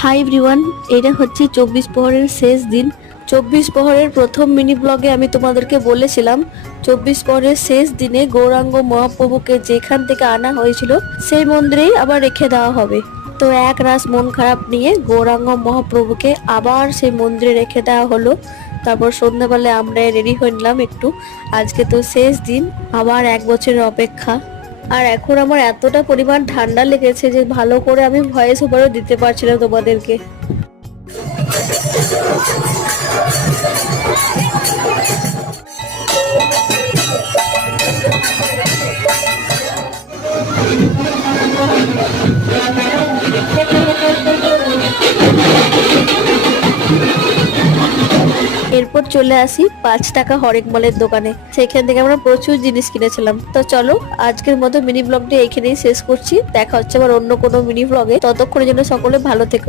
Hi everyone, এটা হচ্ছে 24 প্রহরের শেষ দিন। 24 প্রহরের প্রথম মিনি ব্লগে আমি তোমাদেরকে বলেছিলাম 24 প্রহরের শেষ দিনে গৌরাঙ্গ মহাপ্রভুকে যেখান থেকে আনা হয়েছিল সেই মন্দিরেই আবার রেখে দেওয়া হবে। তো এক রাস মন খারাপ নিয়ে গৌরাঙ্গ মহাপ্রভুকে আবার সেই মন্দিরে রেখে দেওয়া হলো। তারপর সন্ধ্যাবেলায় আমরা রেডি হয়ে নিলাম একটু। আজকে তো শেষ দিন, আবার এক বছরের অপেক্ষা। আর এখন আমার এতটা পরিমাণ ঠান্ডা লেগেছে যে ভালো করে আমি ভয়েস ওভারও দিতে পারছি না তোমাদেরকে। এরপর চলে আসি 5 টাকা হরেক মলের দোকানে। সেখান থেকে আমরা প্রচুর জিনিস কিনেছিলাম। তো চলো আজকের মতো মিনি ব্লগটি এখানেই শেষ করছি। দেখা হচ্ছে আবার অন্য কোনো মিনি ব্লগে। ততক্ষণের জন্য সকলে ভালো থেকো।